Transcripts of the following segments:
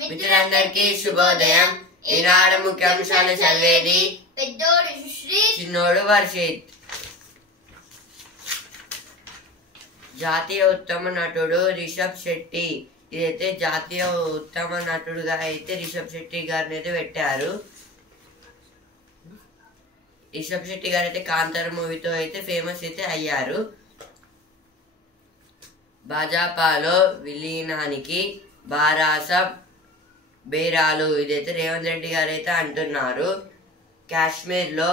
మిత్రులందరికీ శుభోదయం. ఈనాడు ముఖ్యాంశాలు చదివేది పెద్దోడు సుశ్రీ, చిన్నోడు వర్షిత్. జాతీయ ఉత్తమ నటుడు రిషబ్ శెట్టి. ఇదైతే జాతీయ ఉత్తమ నటుడుగా అయితే రిషబ్ శెట్టి గారిని అయితే పెట్టారు. రిషబ్ శెట్టి గారు అయితే కాంతార మూవీతో అయితే ఫేమస్ అయితే అయ్యారు. భాజపాలో విలీనానికి బారాస బేరాలు. ఇదైతే రేవంత్ రెడ్డి గారు అయితే అంటున్నారు. కాశ్మీర్లో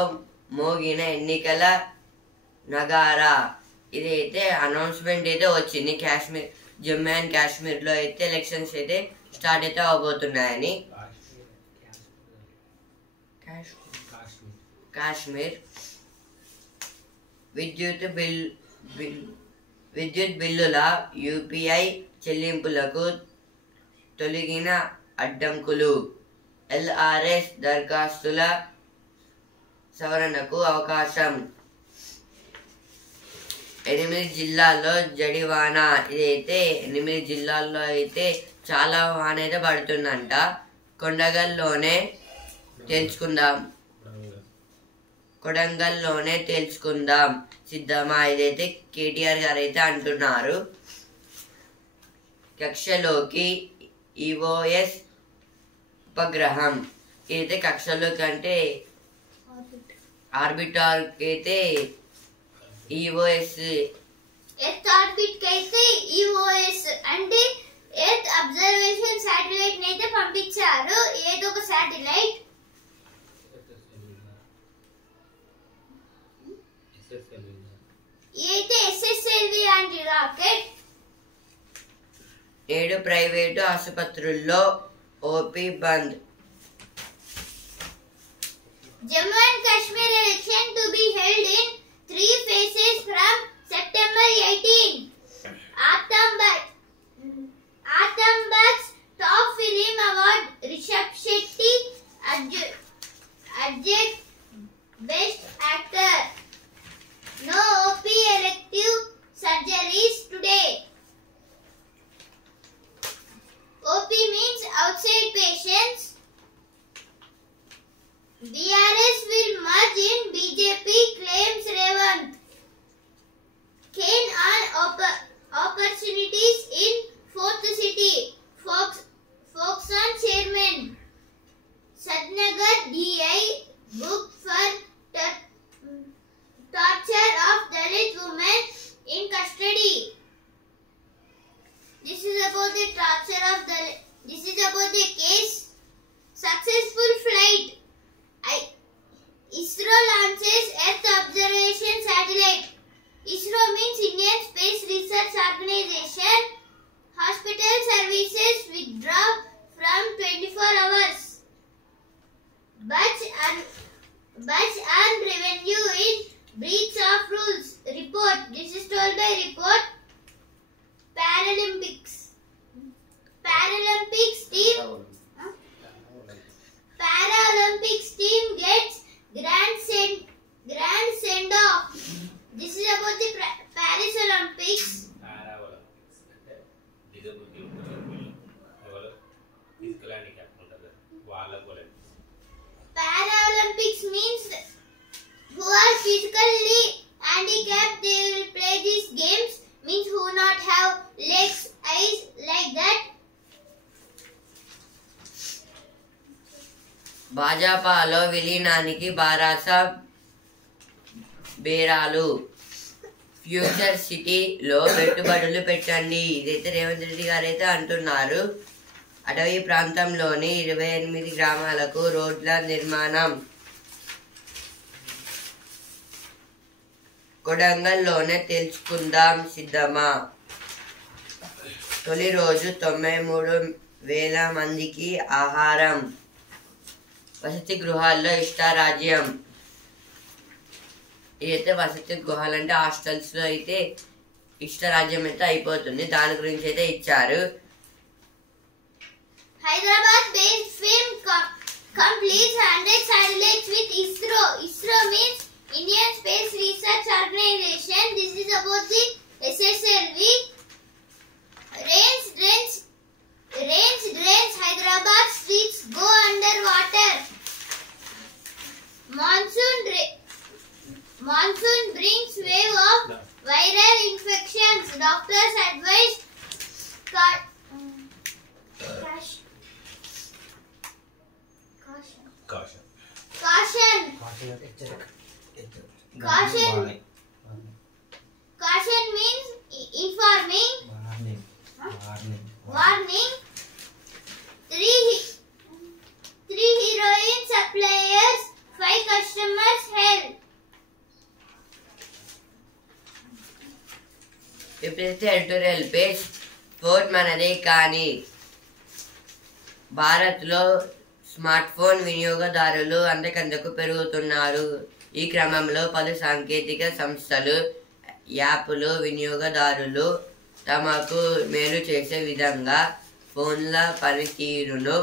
మోగిన ఎన్నికల నగారా. ఇదైతే అనౌన్స్మెంట్ అయితే వచ్చింది. జమ్మూ అండ్ కాశ్మీర్లో అయితే ఎలక్షన్స్ అయితే స్టార్ట్ అయితే అవబోతున్నాయని. కాశ్మీర్ విద్యుత్ బిల్లుల యూపీఐ చెల్లింపులకు తొలగిన అడ్డంకులు. ఎల్ఆర్ఎస్ దరఖాస్తుల సవరణకు అవకాశం. 8 జిల్లాల్లో జడివాన. ఇదైతే 8 జిల్లాల్లో అయితే చాలా వాన అయితే పడుతుందంట. కొడంగల్లోనే తేల్చుకుందాం సిద్ధమా. ఇదైతే కేటీఆర్ గారు అయితే అంటున్నారు. కక్షలోకి ఈఓఎస్ ఉపగ్రహం. ఇదైతే కక్షలోకి అంటే ఆర్బిటార్ అయితే ఈఓఎస్, ఎర్త్ ఆర్బిట్ అయితే ఈఓఎస్ అంటే ఎర్త్ అబ్జర్వేషన్ శాటిలైట్ అయితే పంపించారు. ఏదో ఒక శాటిలైట్. అయితే ఎస్ఎస్ఎల్వి లాంటి రాకెట్. 7 ప్రైవేటు ఆసుపత్రుల్లో OP bandh. Jammu and Kashmir election to be held in 3 phases from September 18. Atambak's top film award Rishabh Shetty adjudged best actor. No OP elective surgeries today. OP means outside patients. BRS will merge in BJP, claims Revant. Keen on opportunities in 4th city. Foxconn chairman. Sadnagar DI booked for torture of Dalit women in custody. This is about the torture of Dalit. This is about the case. Successful flight. ISRO launches Earth Observation Satellite. ISRO means Indian Space Research Organization. Hospital services withdraw from 24 hours. Budge and revenue in breach of rules. Report. This is told by report. Paralympics team gets grand send off. This is about the Paris Olympics. Paralympics means who are physically handicapped, they will play these games. Means who not have legs, eyes like that. భాజపాలో విలీనానికి బారాస బేరాలు. Future సిటీలో పెట్టుబడులు పెట్టండి. ఇదైతే రేవంత్ రెడ్డి గారు అయితే అంటున్నారు. అటవీ ప్రాంతంలోని 28 గ్రామాలకు రోడ్ల నిర్మాణం. కొడంగల్లోనే తేల్చుకుందాం సిద్ధమా. తొలి రోజు 93,000 మందికి ఆహారం. వసతి గృహాల్లో ఇష్టారాజ్యం. ఇదైతే వసతి గృహాలు అంటే హాస్టల్స్ లో అయితే ఇష్టారాజ్యం అయితే అయిపోతుంది. దాని గురించి అయితే ఇచ్చారు. Hyderabad based film completes 100 satellites with ISRO. ISRO means Indian Space Research Organization. This is about the SSLV. Rains drains Hyderabad. Caution means informing. Warning. Three heroin suppliers, 5 customers held. ఇప్పుడైతే editorial page fourth మనదే. కానీ భారత్లో smart phone వినియోగదారులు అంతకంతకు పెరుగుతున్నారు. ఈ క్రమంలో పలు సాంకేతిక సంస్థలు, యాప్లు వినియోగదారులు తమకు మేలు చేసే విధంగా ఫోన్ల పనితీరును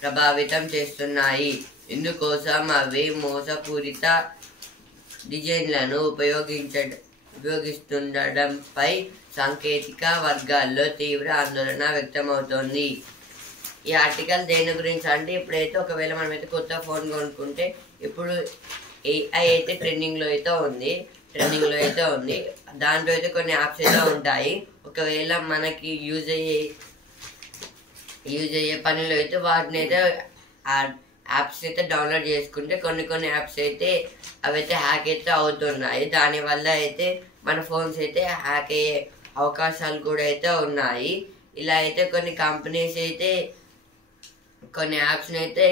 ప్రభావితం చేస్తున్నాయి. ఇందుకోసం అవి మోసపూరిత డిజైన్లను ఉపయోగిస్తుండడంపై సాంకేతిక వర్గాల్లో తీవ్ర ఆందోళన వ్యక్తమవుతోంది. ఈ ఆర్టికల్ దేని గురించి అంటే, ఇప్పుడైతే ఒకవేళ మనమైతే కొత్త ఫోన్ కొనుక్కుంటే ఇప్పుడు AI అయితే ట్రెండింగ్లో అయితే ఉంది. దాంట్లో అయితే కొన్ని యాప్స్ అయితే ఉంటాయి. ఒకవేళ మనకి యూజ్ అయ్యే పనిలో అయితే వాటిని అయితే యాప్స్ అయితే డౌన్లోడ్ చేసుకుంటే కొన్ని యాప్స్ అయితే అవైతే హ్యాక్ అయితే అవుతున్నాయి. దానివల్ల అయితే మన ఫోన్స్ అయితే హ్యాక్ అయ్యే అవకాశాలు కూడా అయితే ఉన్నాయి. ఇలా అయితే కొన్ని కంపెనీస్ అయితే కొన్ని యాప్స్ని అయితే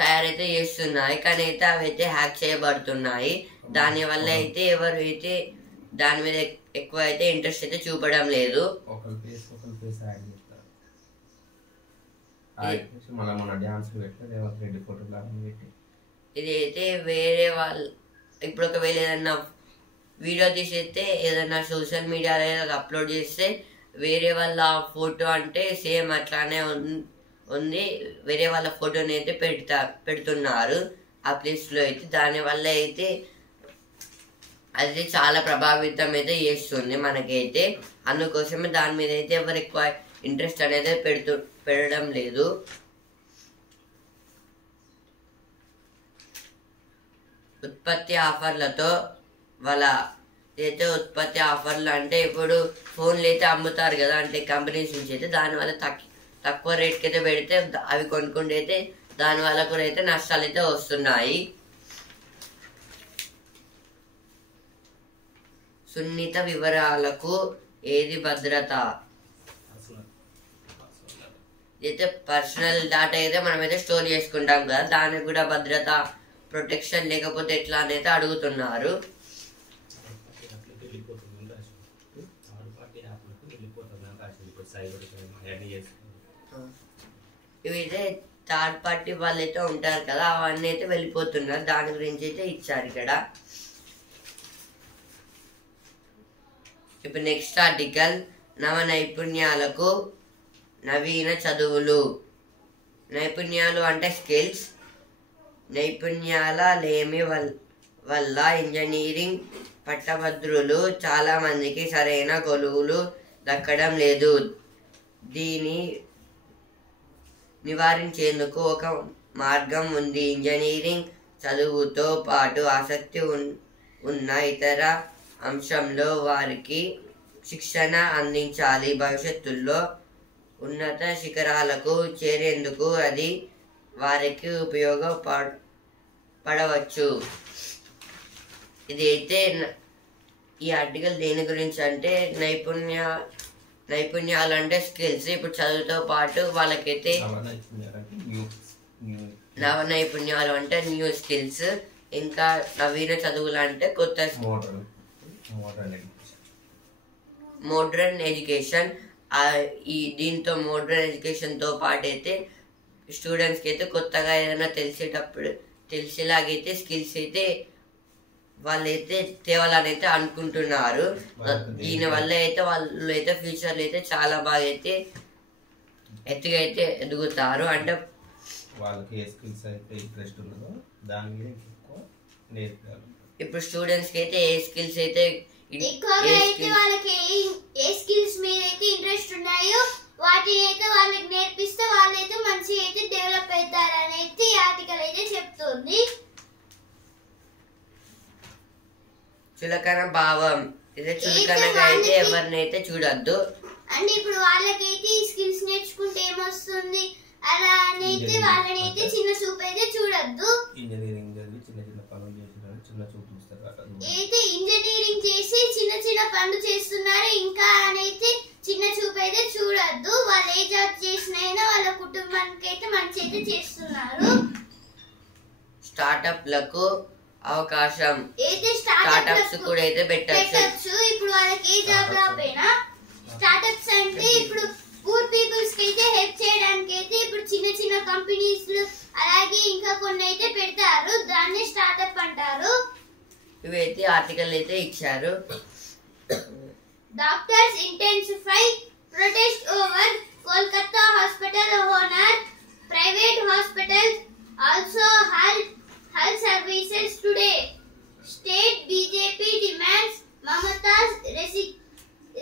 తయారైతే చేస్తున్నాయి, కానీ అయితే అవి అయితే హ్యాక్ చేయబడుతున్నాయి. దానివల్ల అయితే ఎవరు అయితే దాని మీద ఎక్కువ అయితే ఇంట్రెస్ట్ అయితే చూపడం లేదు. ఇది అయితే వేరే వాళ్ళు ఇప్పుడు ఒకవేళ ఏదైనా వీడియో తీసేస్తే ఏదైనా సోషల్ మీడియాలో అప్లోడ్ చేస్తే వేరే వాళ్ళ ఫోటో అంటే సేమ్ అట్లానే ఉంది, వేరే వాళ్ళ ఫోటోని అయితే పెడుతున్నారు ఆ ప్లేస్లో అయితే. దానివల్ల అయితే అది చాలా ప్రభావితం అయితే చేస్తుంది మనకైతే. అందుకోసమే దాని మీద అయితే ఎవరు ఎక్కువ ఇంట్రెస్ట్ అనేది పెట్టడం లేదు. ఉత్పత్తి ఆఫర్లతో ఉత్పత్తి ఆఫర్లు అంటే ఇప్పుడు ఫోన్లు అయితే అమ్ముతారు కదా, అంటే కంపెనీస్ నుంచి అయితే దానివల్ల తక్కువ రేట్కి అయితే పెడితే అవి కొనుక్కుంటే అయితే దానివల్ల కూడా అయితే నష్టాలు అయితే వస్తున్నాయి. సున్నిత వివరాలకు ఏది భద్రత? అయితే పర్సనల్ డేటా అయితే మనమైతే స్టోర్ చేసుకుంటాం కదా, దానికి కూడా భద్రత ప్రొటెక్షన్ లేకపోతే ఎట్లా అని అయితే అడుగుతున్నారు. ఇవైతే థర్డ్ పార్టీ వాళ్ళు అయితే ఉంటారు కదా, అవన్నీ అయితే వెళ్ళిపోతున్నారు. దాని గురించి అయితే ఇచ్చారు ఇక్కడ. ఇప్పుడు నెక్స్ట్ ఆర్టికల్ నవ నైపుణ్యాలకు నవీన చదువులు. నైపుణ్యాలు అంటే స్కిల్స్. నైపుణ్యాల లేమి వల్ల ఇంజనీరింగ్ పట్టభద్రులు చాలా మందికి సరైన కొలువులు దక్కడం లేదు. దీని నివారించేందుకు ఒక మార్గం ఉంది. ఇంజనీరింగ్ చదువుతో పాటు ఆసక్తి ఉన్న ఇతర అంశంలో వారికి శిక్షణ అందించాలి. భవిష్యత్తులో ఉన్నత శిఖరాలకు చేరేందుకు అది వారికి ఉపయోగపడవచ్చు. ఇది అయితే ఈ ఆర్టికల్ దేని గురించి అంటే నైపుణ్యాలు అంటే స్కిల్స్. ఇప్పుడు చదువుతో పాటు వాళ్ళకైతే నవ నైపుణ్యాలు అంటే న్యూ స్కిల్స్, ఇంకా నవీన చదువులు అంటే కొత్త మోడ్రన్ ఎడ్యుకేషన్. దీంతో మోడ్రన్ ఎడ్యుకేషన్తో పాటు అయితే స్టూడెంట్స్కి అయితే కొత్తగా ఏదైనా తెలిసేలాగైతే స్కిల్స్ అయితే వాళ్ళైతే తేవాలని అయితే అనుకుంటున్నారు. దీనివల్ల అయితే వాళ్ళు అయితే ఫ్యూచర్లో అయితే చాలా బాగా అయితే ఎత్తుగా అయితే ఎదుగుతారు. అంటే వాళ్ళకి ఏ స్కిల్స్ అయితే ఇంట్రెస్ట్ ఉన్నదో దాని మీద ఎక్కువ నేర్పాలి. ఇప్పుడు స్టూడెంట్స్కి అయితే ఏ స్కిల్స్ అయితే వాళ్ళకి ఏ స్కిల్స్ మీద అయితే ఇంట్రెస్ట్ ఉన్నాయో వాటిని అయితే వాళ్ళకి నేర్పిస్తే వాళ్ళైతే మంచిగా అయితే డెవలప్ అవుతారని అయితే ఈ ఆర్టికల్ అయితే చెప్తుంది. చులకన భావం. ఇదే చులకనగా అయితే ఎవరినైతే చూడొద్దు. అంటే ఇప్పుడు వాళ్ళకైతే ఈ స్కిల్స్ నేర్చుకుంటే ఏమొస్తుంది అలా అని వాళ్ళనైతే చిన్న చూపు అయితే చూడొద్దు. ఇంజనీరింగ్ చదివి చిన్న చిన్న పనులు చేస్తున్నారు, చిన్న చూపు చూస్తారు. అయితే ఇంజనీరింగ్ చేసి చిన్న చిన్న పనులు చేస్తున్నారు ఇంకా అనైతే చిన్న చూపు అయితే చూడొద్దు. వాళ్ళు ఏ జాబ్ చేసినైనా వాళ్ళ కుటుంబానికి అయితే మంచి అయితే చేస్తున్నారు. స్టార్టప్లకు అవకాశం అయితే స్టార్టప్స్ కూడా అయితే పెట్టచ్చు. ఇప్పుడు వాళ్ళకి ఏ జాబ్ రాకపోయినా స్టార్టప్స్ అంటే ఇప్పుడు పూర్ పీపుల్స్ కి అయితే హెల్ప్ చేయడానికి అయితే ఇప్పుడు చిన్న చిన్న కంపెనీస్ అలాగే ఇంకా కొన్ని అయితే పెడతారు. దాన్ని స్టార్టప్ అంటారు. ఇవైతే ఆర్టికల్ అయితే ఇచ్చారు. Doctors intensify protest over Kolkata hospital owner. Private hospitals also halt services today. State BJP demands Mamata's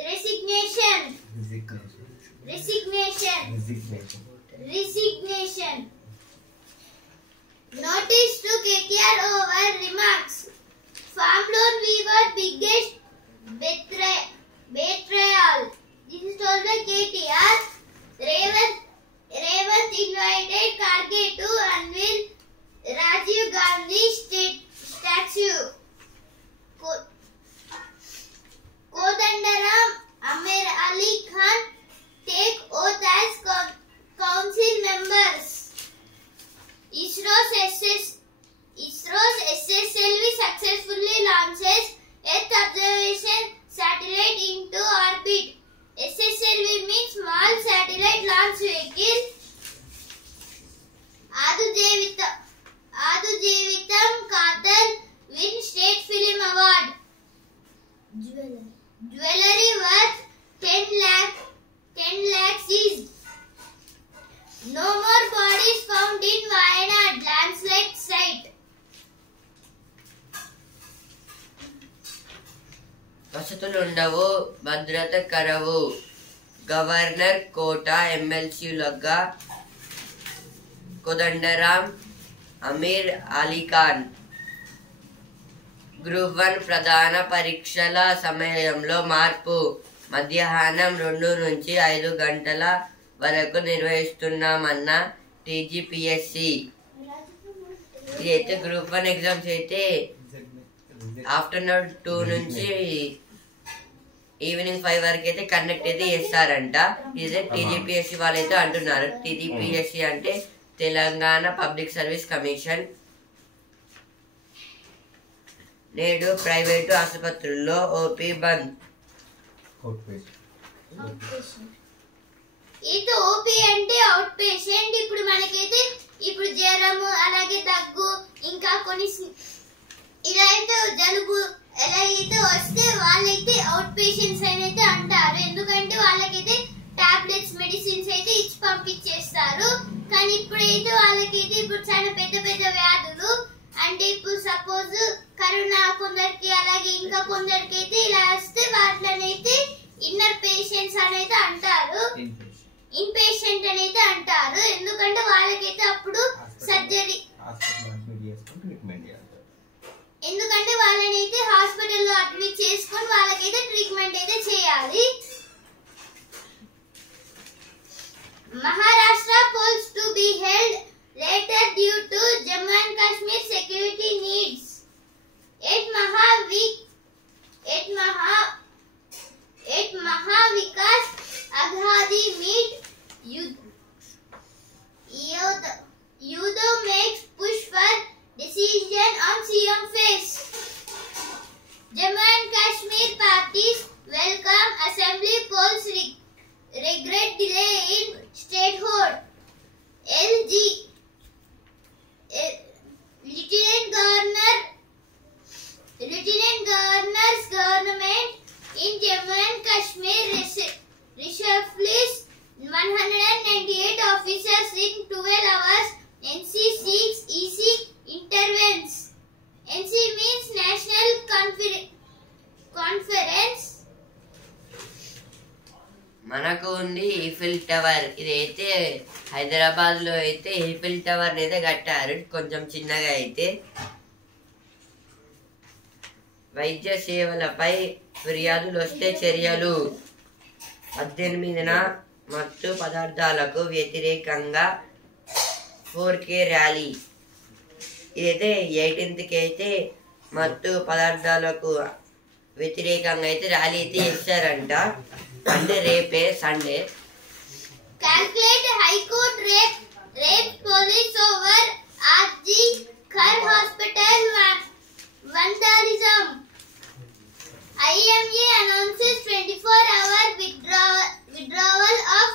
resignation. Notice to KKR over remarks. Farm loan weaver biggest betrayal. This is told by KTR. Revant invited Karge to unveil Rajiv Gandhi statue. Kodandaram Amir Ali Khan take oath as council members. ISRO's SSLV successfully launches Earth observation satellite into orbit. SSLV means small satellite launch vehicle. Adu Jeevitam Katal win state film award. Jewelry worth 10 lakhs seized. No more bodies found in Wayanad landslide site. వసతులు ఉండవు, భద్రత కరవు. Governor కోట ఎమ్మెల్సీలుగా Kodandaram Amir Ali Khan. Group 1 ప్రధాన పరీక్షల సమయంలో మార్పు. మధ్యాహ్నం 2 నుంచి 5 గంటల వరకు నిర్వహిస్తున్నామన్న టీజీపీఎస్సీ. ఇదైతే గ్రూప్ 1 ఎగ్జామ్స్ అయితే ఆఫ్టర్నూన్ 2 నుంచి ఈవినింగ్ 5 వరకు అయితే కండక్ట్ అయితే చేస్తారంట. ఇదే టీజీపీఎస్సీ వాళ్ళైతే అంటున్నారు. టీజీపీఎస్సీ అంటే తెలంగాణ పబ్లిక్ సర్వీస్ కమిషన్. నేడు ప్రైవేటు ఆసుపత్రుల్లో ఓపీ బంద్. ఇది ఓపీ అంటే అవుట్ పేషెంట్. ఇప్పుడు మనకైతే ఇప్పుడు జ్వరము అలాగే దగ్గు ఇంకా కొన్ని ఇలా అయితే జలుబు ఎలా అయితే వస్తే వాళ్ళైతే అవుట్ పేషెంట్స్ అని అయితే అంటారు. ఎందుకంటే వాళ్ళకైతే టాబ్లెట్స్ మెడిసిన్స్ అయితే ఇచ్చి పంపించేస్తారు. కానీ ఇప్పుడైతే వాళ్ళకైతే ఇప్పుడు చాలా పెద్ద పెద్ద వ్యాధులు అంటే ఇప్పుడు సపోజ్ కరోనా కొందరికి అలాగే ఇంకా కొందరికి అయితే ఇలా వస్తే వాటినైతే ఇన్నర్ పేషెంట్స్ అనేది అంటారు. ఇన్ పేషెంట్ అనేది అంటారు. ఎందుకంటే వాళ్ళకైతే అప్పుడు సర్జరీ ఎందుకంటే వాళ్ళనైతే హాస్పిటల్లో అడ్మిట్ చేసుకొని వాళ్ళకైతే ట్రీట్మెంట్ అయితే చేయాలి. Maharashtra polls to be held later due to Jammu and Kashmir security needs. 8 Mahavikas Aghadi meet Yudo makes push for decision on CM face. Jammu and Kashmir parties welcome assembly polls regret delay in statehood. LG Lieutenant Governor's government in Jammu and Kashmir reshuffles 198 officers in 12 hours. NC seeks EC intervenes. NC means National Conference. మనకు ఉంది Eiffel tower. ఇదైతే హైదరాబాద్ లో అయితే Eiffel tower అయితే కట్టారు, కొంచెం చిన్నగా అయితే. వైద్య సేవలపై ఫిర్యాదులు వస్తే చర్యలు. 18న మత్తు పదార్థాలకు వ్యతిరేకంగా 4K ర్యాలీ. ఇదైతే 18th అయితే మత్తు పదార్థాలకు వ్యతిరేకంగా అయితే ర్యాలీ అయితే చేస్తారంట. అంటే రేపే Sunday. Calculate High Court rape police over RG Kar Hospital vandalism. IMA announces 24-hour withdrawal of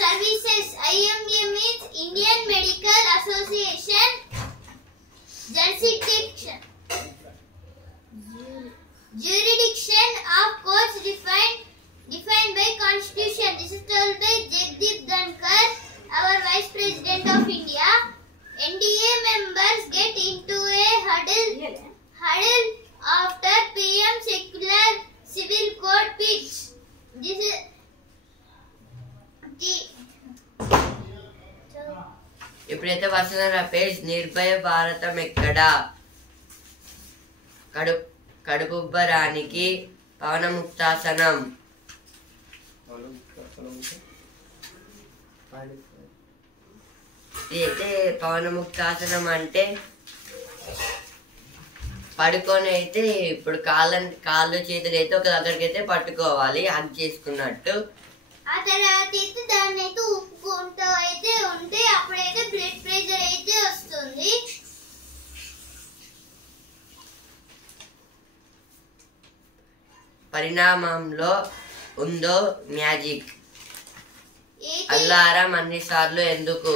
services. IMA means Indian Medical Association. Jurisdiction of courts defined by Constitution. This is told by Jagdeep Dhankar, our Vice President of India. NDA members get into a huddle after PM secular civil court pitch. This is ఇప్పుడైతే వస్తున్న page Nirbhaya భారతం ఎక్కడా? కడుపుబ్బరానికి పవనముక్తాసనం. ఇదైతే పవనముక్తాసనం అంటే పడుకొని అయితే ఇప్పుడు కాళ్ళు చేతులు అయితే ఒక దగ్గరికి అయితే పట్టుకోవాలి, హగ్ చేసుకున్నట్టు. ఆ తర్వాత అయితే దాన్ని అయితే ఊపుకుంటూ అయితే ఉంటే అప్పుడైతే బ్లడ్ ప్రెషర్ అయితే వస్తుంది. పరిణామంలో ఉందో మ్యాజిక్. అల్లారం అన్నిసార్లు ఎందుకు?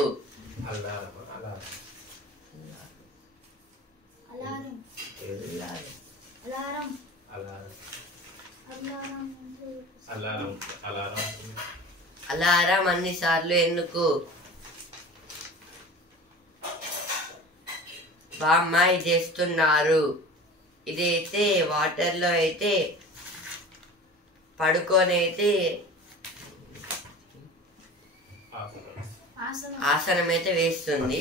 అలారం అన్నిసార్లు ఎందుకు? బామ్మ ఇది చేస్తున్నారు. ఇదైతే వాటర్ లో అయితే పడుకొని అయితే ఆసనం అయితే వేస్తుంది.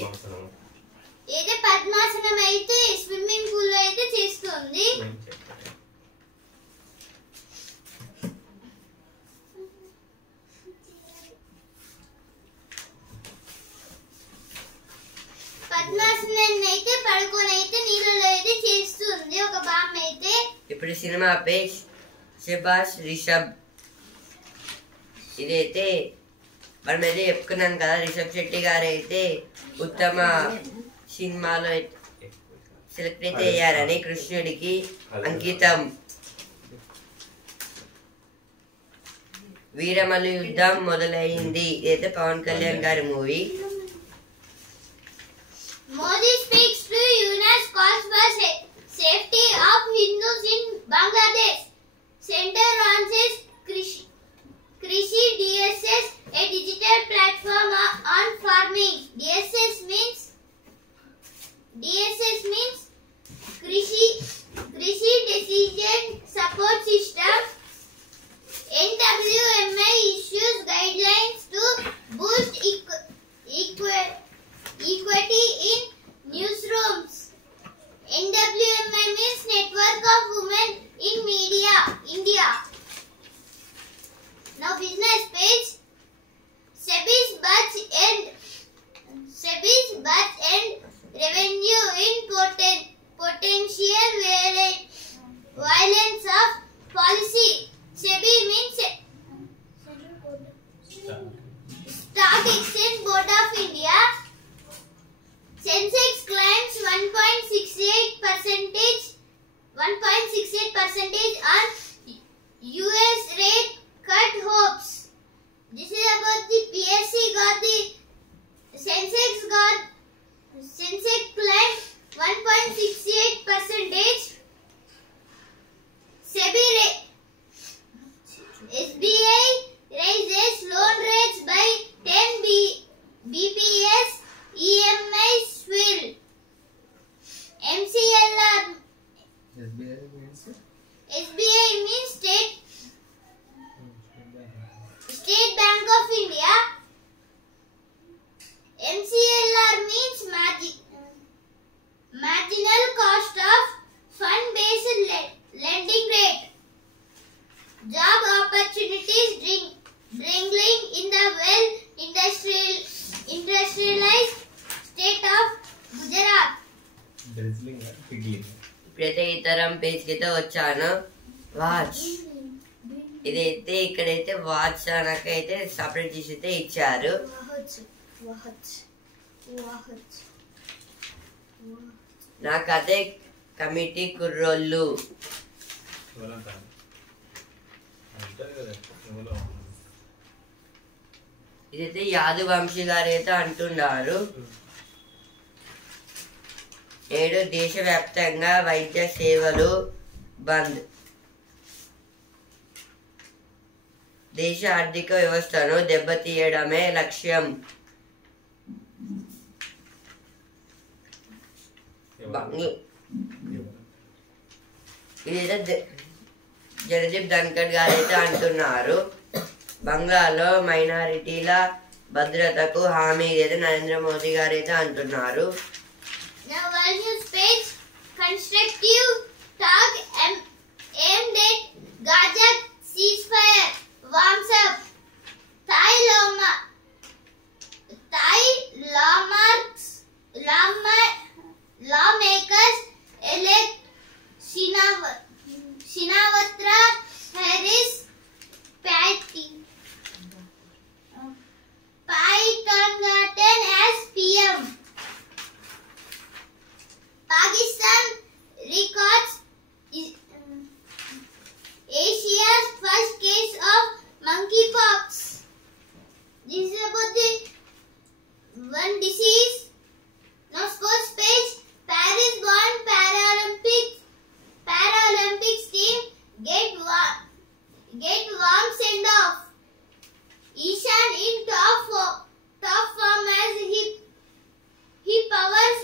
ఏదే పద్మాసనం అయితే స్విమ్మింగ్ పూల్ లో అయితే చేస్తుంది. పద్మాసనాన్ని అయితే పడుకొని అయితే నీళ్ళలో అయితే చేస్తుంది ఒక బామ్మ అయితే. ఇప్పుడు సినిమా పేజ్ శభాష్ రిషబ్. ఇదైతే మనం అయితే చెప్పుకున్నాం కదా, రిషబ్ శెట్టి గారు అయితే ఉత్తమ సినిమాలో సెలెక్ట్ అయితే అయ్యారని. కృష్ణుడికి అంకితం. వీరమల్లు యుద్ధం మొదలైంది. ఇదైతే పవన్ కళ్యాణ్ గారి movie. Modi speaks to UNAS calls for safety of Hindus in Bangladesh. Center launches Krishi DSS, a digital platform on farming. DSS means Krishi Decision Support System. NWMA issues guidelines to boost equity in newsrooms. NWMA means Network of Women in Media, India. Now business page. SEBI's budget and revenue in potential violence of policy. SEBI means Stock Exchange Board of India. Sensex climbs 1.68% on US rate cut hopes. This is about the PSC got the Sensex climbed 1.68%. SBI raises loan rates by 10 BPS. EMI swill. MCLR. SBI means State Bank of India. MCLR means marginal cost of fund-based lending rate. Job opportunities dwindling in the well industrialized ఇప్పుడైతే ఈ తరం పేజ్కి అయితే వచ్చాను. Watch ఇదైతే ఇక్కడైతే watch నాకైతే separate చేసి అయితే ఇచ్చారు. నాకైతే కమిటీ కుర్రోళ్ళు ఇదైతే యాదవ్ వంశీ గారు అయితే అంటున్నారు. 7 దేశవ్యాప్తంగా వైద్య సేవలు బంద్. దేశ ఆర్థిక వ్యవస్థను దెబ్బతీయడమే లక్ష్యం. ఇదైతే జగదీప్ ధన్కర్ గారు అయితే అంటున్నారు. బంగ్లాలో మైనారిటీల భద్రతకు హామీ అయితే నరేంద్ర మోదీ గారు అయితే అంటున్నారు. Now World News page, constructive talk aimed at Gaza ceasefire warms up. Thai lawmakers elect Shinawatra Harris Paitangathan as PM. Pakistan records Asia's first case of monkeypox. This is about the one disease. Now sports page. Paris-born Paralympics team get warm send off. Ishan in top form as he powers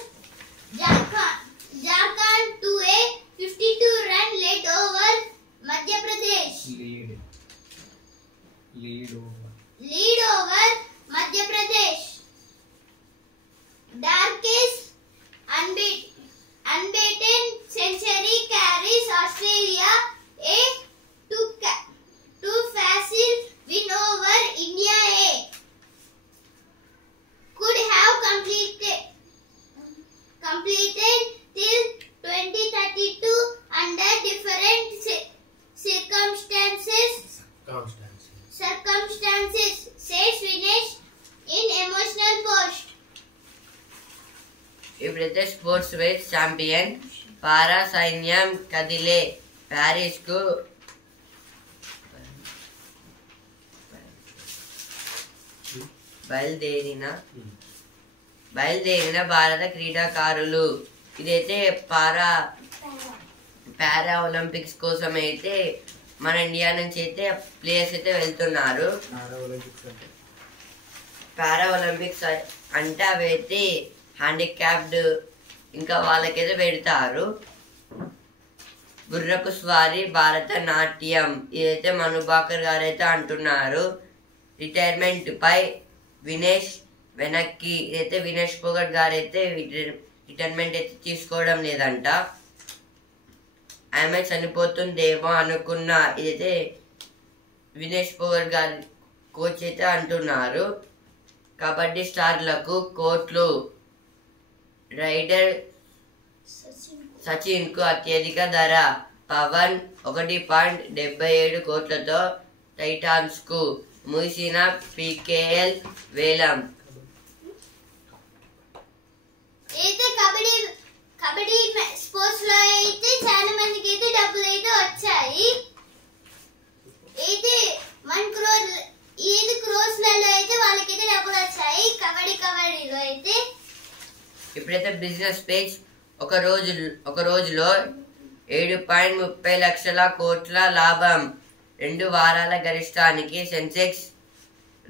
Jharkhand to a 52-run lead over Madhya Pradesh. Lead over Madhya Pradesh. Darkest unbeaten century carries Australia a two facile win over India A. Could have completed till 2032 under different circumstances, says Vinesh in emotional post. ఇప్పుడైతే sports wise champion పారా సైన్యం కదిలే Paris కు బయలుదేరిన భారత క్రీడాకారులు. ఇదైతే పారా Olympics కోసం అయితే మన ఇండియా నుంచి అయితే ప్లేయర్స్ అయితే వెళ్తున్నారు. పారా ఒలింపిక్స్ అంటే అవి అయితే హ్యాండిక్యాప్డ్ ఇంకా వాళ్ళకైతే పెడతారు. గుర్రపు స్వారీ భారతనాట్యం ఇదైతే మనుబాకర్ గారు అయితే అంటున్నారు. రిటైర్మెంట్ పై వినేష్ వెనక్కి ఇదైతే వినేష్ పోగట్ గారు అయితే రిటైర్మెంట్ అయితే తీసుకోవడం లేదంట. ఆమె చనిపోతుందేమో అనుకున్న ఇదైతే వినేష్ పోగట్ గారి కోచ్ అయితే అంటున్నారు. కబడ్డీ స్టార్లకు కోట్లు. రైడర్ సచిన్ కు అత్యధిక ధర. పవన్ 1.77 కోట్లతో టైటాన్స్ కు ముగిసిన PKL వేలం. అయితే కబడ్డీ స్పోర్ట్స్ లో అయితే చాలా మందికి అయితే డబ్బులు అయితే వచ్చాయి. అయితే 1 crore 7 crores లలో అయితే వాళ్ళకైతే డబ్బులు వచ్చాయి కబడ్డీలో అయితే. ఇప్పుడైతే బిజినెస్ పేజ్ ఒక రోజులో 7.30 లక్షల కోట్ల లాభం. 2 వారాల గరిష్టానికి సెన్సెక్స్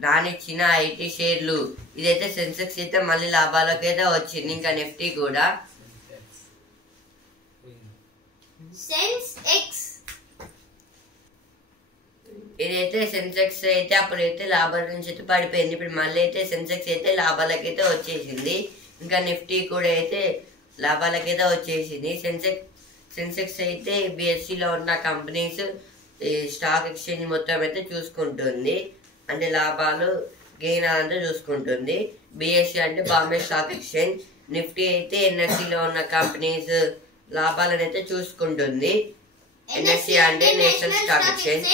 రానిచ్చిన ఐటీ షేర్లు. ఇదైతే సెన్సెక్స్ అయితే మళ్ళీ లాభాలకు అయితే వచ్చింది. ఇంకా నిఫ్టీ కూడా ఇదైతే సెన్సెక్స్ అయితే అప్పుడైతే లాభాల నుంచి అయితే పడిపోయింది. ఇప్పుడు మళ్ళీ అయితే సెన్సెక్స్ అయితే లాభాలకైతే వచ్చేసింది. ఇంకా నిఫ్టీ కూడా అయితే లాభాలకైతే వచ్చేసింది. సెన్సెక్స్ అయితే BSEలో ఉన్న కంపెనీస్ స్టాక్ ఎక్స్చేంజ్ మొత్తం అయితే చూసుకుంటుంది. అంటే లాభాలు గెయిన్ అంతా చూసుకుంటుంది. BSE అంటే బాంబే స్టాక్ ఎక్స్చేంజ్ నిఫ్టీ అయితే ఎన్ఎస్సిలో ఉన్న కంపెనీస్ లాభాలను అయితే చూసుకుంటుంది. ఎన్ఎస్సి అంటే నేషనల్ స్టాక్ ఎక్స్చేంజ్.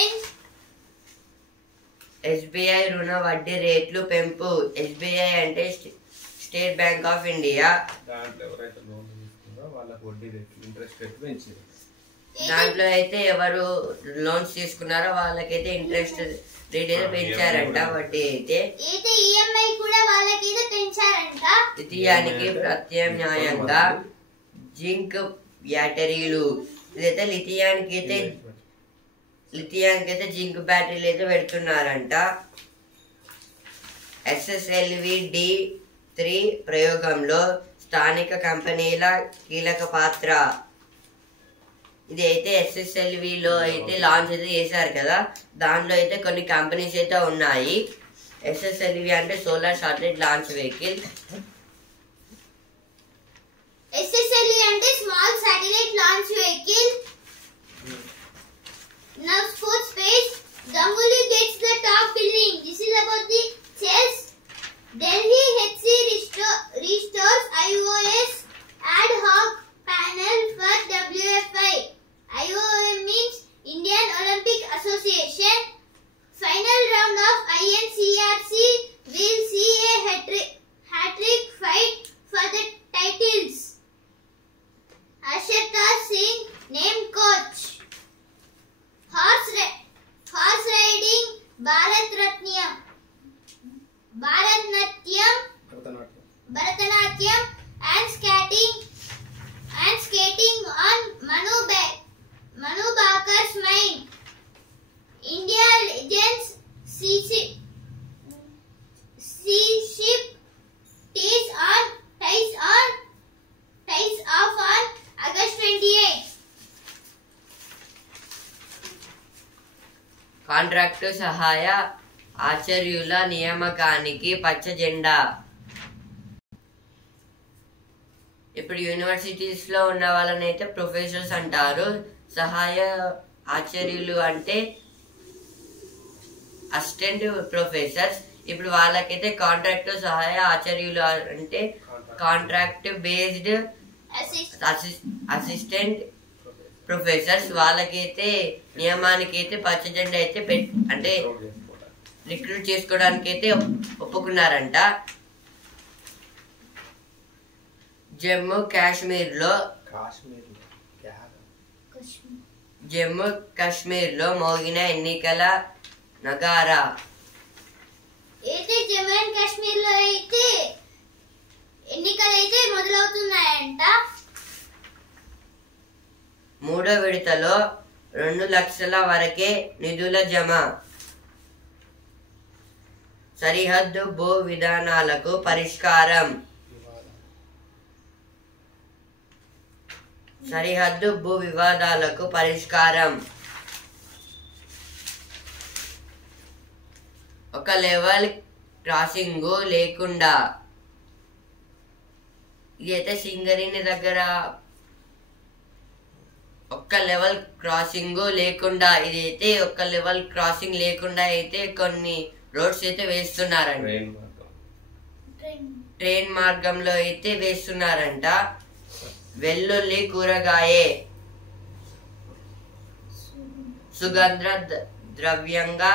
ఎస్బీఐ రుణ వడ్డీ రేట్లు పెంపు. ఎస్బీఐ అంటే స్టేట్ బ్యాంక్ ఆఫ్ ఇండియా. దాంట్లో ఎవరైతే లోన్ తీసుకున్నారో వాళ్ళకి వడ్డీ రేట్లు ఇంట్రెస్ట్ రేట్లు పెంచారు. దాంట్లో అయితే ఎవరు లోన్స్ తీసుకున్నారో వాళ్ళకైతే ఇంట్రెస్ట్ రేట్ అయితే పెంచారంట. వడ్డీ అయితే ఈఎంఐ కూడా వాళ్ళకైతే పెంచారంట. లిథియానికి ప్రత్యామ్నాయంగా జింక్ బ్యాటరీలు. ఇదైతే లిథియానికి అయితే జింక్ బ్యాటరీలు అయితే పెడుతున్నారంట. SSLV-D3 ప్రయోగంలో స్థానిక కంపెనీల కీలక పాత్ర. ఇది అయితే SSLVలో అయితే లాంచ్ అయితే చేశారు కదా, దాంట్లో అయితే కొన్ని కంపెనీస్ అయితే ఉన్నాయి. SSLV అంటే solar satellite launch vehicle. SSLV అంటే small satellite launch vehicle. Now sports space. Ganguly gets the top billing. This is about the chess. Delhi HC restores iOS ad hoc panel for WFI. IOM means Indian Olympic Association. Final round of INCRC will see a hat-trick fight for the titles. Ashita Singh named coach. Horse riding, Bharatnatyam, and skating on Manu Bakar's mind. India legends seaship ties off on August 28. Contract సహాయ ఆచార్యుల నియామకానికి పచ్చ జెండా. ఇప్పుడు universities లో ఉన్న వాళ్ళని అయితే ప్రొఫెసర్స్ అంటారు. సహాయ ఆచార్యులు అంటే అసిస్టెంట్ ప్రొఫెసర్స్. ఇప్పుడు వాళ్ళకైతే కాంట్రాక్టు సహాయ ఆచార్యులు అంటే కాంట్రాక్ట్ బేస్డ్ అసిస్టెంట్ ప్రొఫెసర్స్. వాళ్ళకైతే నియమానికి అయితే పచ్చ జెండా అయితే అంటే రిక్రూట్ చేసుకోవడానికి అయితే ఒప్పుకున్నారంట. జమ్మూ కాశ్మీర్ లో మోగిన ఎన్నికల నగారా. అయితే జమ్మూ అండ్ కాశ్మీర్ లో అయితే ఎన్నికలు అయితే మొదలవుతున్నాయంట. 3వ విడతలో 2 లక్షల వరకే నిధుల జమ. సరిహద్దు భూ విధానాలకు పరిష్కారం. సరిహద్దు భూ వివాదాలకు పరిష్కారం. ఒక లెవెల్ క్రాసింగ్ లేకుండా. ఇదైతే సింగరేణి దగ్గర ఒక్క లెవెల్ క్రాసింగ్ లేకుండా, ఇదైతే ఒక్క లెవెల్ క్రాసింగ్ లేకుండా అయితే కొన్ని రోడ్స్ అయితే వేస్తున్నారంట. ట్రైన్ మార్గంలో అయితే వేస్తున్నారంట. వెల్లుల్లి కూరగాయే సుగంధ ద్రవ్యంగా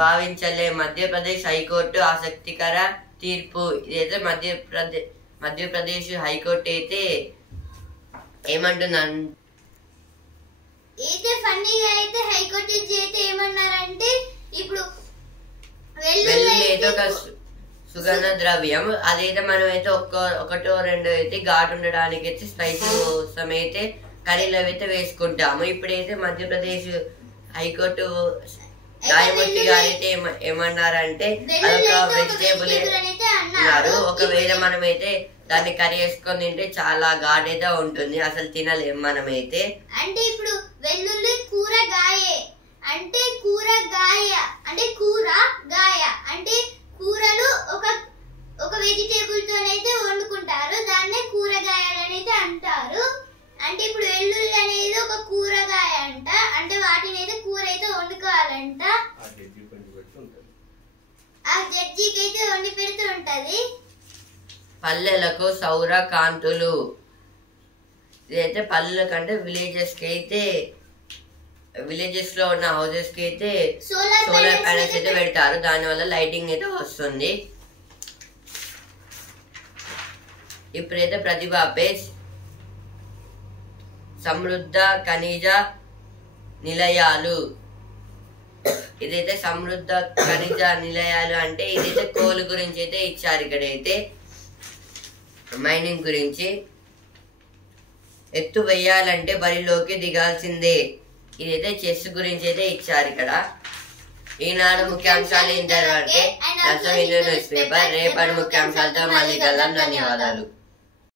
భావించలే. మధ్యప్రదేశ్ హైకోర్టు ఆసక్తికర తీర్పు. ఇదైతే మధ్యప్రదేశ్ హైకోర్టు అయితే ఏమంటున్నాను అయితే ఫన్నీగా అయితే హైకోర్టు అయితే ఏమన్నారంటే ఇప్పుడు వెల్లుల్లి ఏదో ఒక సుగంధ ద్రవ్యం, అదైతే మనం అయితే ఒకటో రెండో అయితే ఘాటు ఉండడానికి అయితే స్పైసీ కోసం అయితే కర్రీలో అయితే వేసుకుంటాము. ఇప్పుడైతే మధ్యప్రదేశ్ హైకోర్టు న్యాయమూర్తి గారు అయితే ఏమన్నారంటే అదొక వెజిటేబుల్ అన్నారు. ఒకవేళ మనమైతే దాన్ని కర్రీ వేసుకొని తింటే చాలా ఘాటైతే ఉంటుంది, అసలు తినలేము మనమైతే. అంటే ఇప్పుడు వెల్లుల్లి కూరగాయే అంటే కూరగాయ అంటే కూరగాయ అంటే కూరలు ఒక వెజిటేబుల్ తోనైతే వండుకుంటారు, దాన్నే కూరగాయలు అనేది అంటారు. అంటే ఇప్పుడు వెల్లుల్లి అనేది ఒక కూరగాయ అంట, అంటే వాటిని అయితే కూర అయితే వండుకోవాలంట. ఆ జడ్జికి అయితే వండి పెడుతూ ఉంటది. పల్లెలకు సౌర కాంతులు. ఇదైతే పల్లెల కంటే విలేజెస్ లో ఉన్న హౌసెస్ కి అయితే సోలార్ ప్యానెల్స్ అయితే పెడతారు. దానివల్ల లైటింగ్ అయితే వస్తుంది. ఇప్పుడైతే ప్రతిభ పేజ్ సమృద్ధ ఖనిజ నిలయాలు. ఇదైతే సమృద్ధ ఖనిజ నిలయాలు అంటే ఇదైతే కోల్ గురించి అయితే ఇచ్చారు. ఇక్కడైతే మైనింగ్ గురించి. ఎత్తు వేయాలంటే బరిలోకి దిగాల్సిందే. ఇదైతే చెస్ గురించి అయితే ఇచ్చారు ఇక్కడ. ఈనాడు ముఖ్యాంశాలు ఇంతవరకే. న్యూస్ పేపర్ రేపటి ముఖ్యాంశాలతో మళ్ళీ కలుద్దాం. ధన్యవాదాలు.